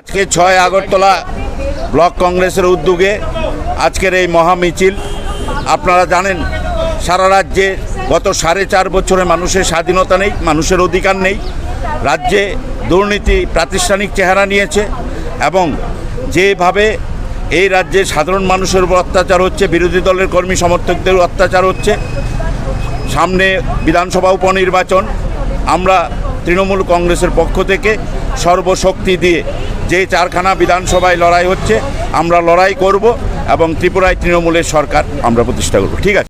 আজকে ৬ আগরতলা ব্লক কংগ্রেসের উদ্যোগে আজকের এই মহামিছিল। আপনারা জানেন সারা রাজ্যে গত ৪.৫ বছরে মানুষের স্বাধীনতা নেই, মানুষের অধিকার নেই। রাজ্যে দুর্নীতি প্রাতিষ্ঠানিক চেহারা নিয়েছে এবং যেভাবে এই রাজ্যে সাধারণ মানুষের উপর অত্যাচার হচ্ছে, বিরোধী দলের কর্মী সমর্থকদের অত্যাচার হচ্ছে। সামনে বিধানসভা উপনির্বাচন, আমরা তৃণমূল কংগ্রেসের পক্ষ থেকে সর্বশক্তি দিয়ে যে 4খানা বিধানসভায় লড়াই হচ্ছে আমরা লড়াই করব এবং ত্রিপুরায় তৃণমূলের সরকার আমরা প্রতিষ্ঠা করব। ঠিক আছে।